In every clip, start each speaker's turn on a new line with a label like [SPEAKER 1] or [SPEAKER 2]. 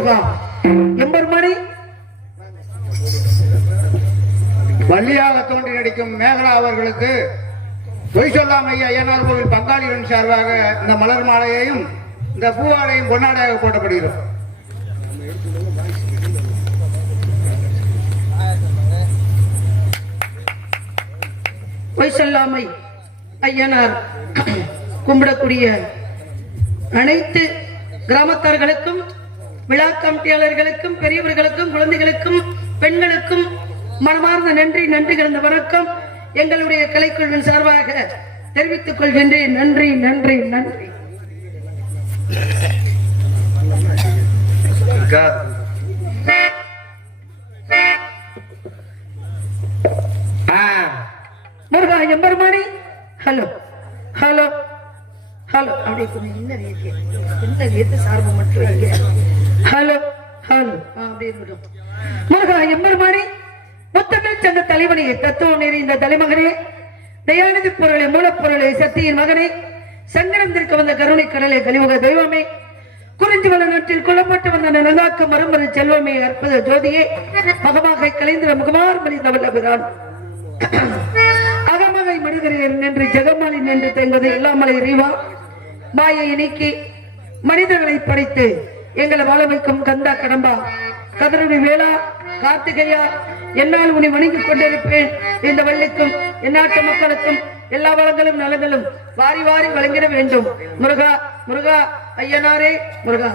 [SPEAKER 1] இருக்கும் நம்பர் எம்பெருமானே
[SPEAKER 2] வள்ளியாக தோன்றி நடிக்கும் மேகலா அவர்களுக்கு பொய் சொல்லாம ஐயா ஐயனார் கோவில் பங்காளிகளின் சார்பாக இந்த மலர் மாலையையும் இந்த பூவாடையும் பொன்னாடையாக போட்டப்படுகிறோம்.
[SPEAKER 1] பொய் சொல்லாமை ஐயனார் கும்பிடக்கூடிய அனைத்து கிராமத்தார்களுக்கும் விழா கமிட்டியாளர்களுக்கும் பெரியவர்களுக்கும் குழந்தைகளுக்கும் பெண்களுக்கும் மனமார்ந்த நன்றி நன்றி கலந்த வணக்கம். எங்களுடைய கலைக்குழுவின் சார்பாக தெரிவித்துக் கொள்கின்றேன். நன்றி நன்றி நன்றி. முருகா எம்பெருமானி ஹலோ ஹலோ ஹலோ. அப்படி என்ன இன்னும் இந்த சார்பு மட்டும் வைங்க ஆ, முருகா எம்பெருமானி முத்தமிழ் சங்க தலைவனே தத்துவம் நிறைந்த தலைமகனே தயாநிதி பொருளை மூலப்பொருளை சக்தியின் மகனே சங்கடம் திருக்க வந்த கருணை கடலை கழிவுக தெய்வமே குறிஞ்சி வள நாட்டில் கொல்லப்பட்டு வந்த நல்லாக்கு மறுமறை செல்வமே அற்புத ஜோதியே மகமாக கலைந்திர முகமார் மனித வல்லபிரான் அகமகை மனிதர்கள் நின்று ஜெகமாலி நின்று தேங்குவது இல்லாமலை இறைவா. மாயை நீக்கி மனிதர்களை படைத்து எங்களை வாழ வைக்கும் கந்தா கடம்பா. கதருடி வேளா கார்த்திகையா என்னால் உன்னை வணங்கிக் கொண்டிருப்பேன். இந்த வள்ளிக்கும் எந்நாட்டு மக்களுக்கும் எல்லா வளங்களும் நலங்களும் வாரி வாரி வழங்கிட வேண்டும். முருகா முருகா ஐயனாரே முருகா.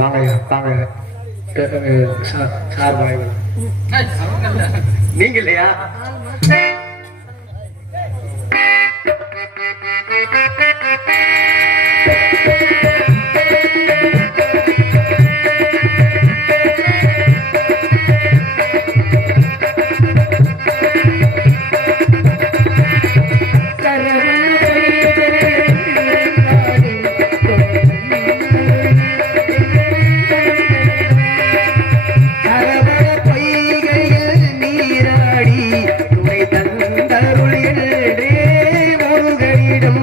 [SPEAKER 2] வாங்க வாங்க. சார் நீராடி துணை தந்தருள் என்றே முருகையிடம்